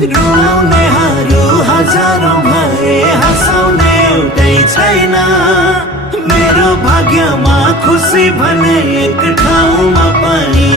रुवाउनेहरू हजारौं भए हँसाउने एउटै छैन मेरो भाग्यमा खुसी भने एक ठाउँमा पनि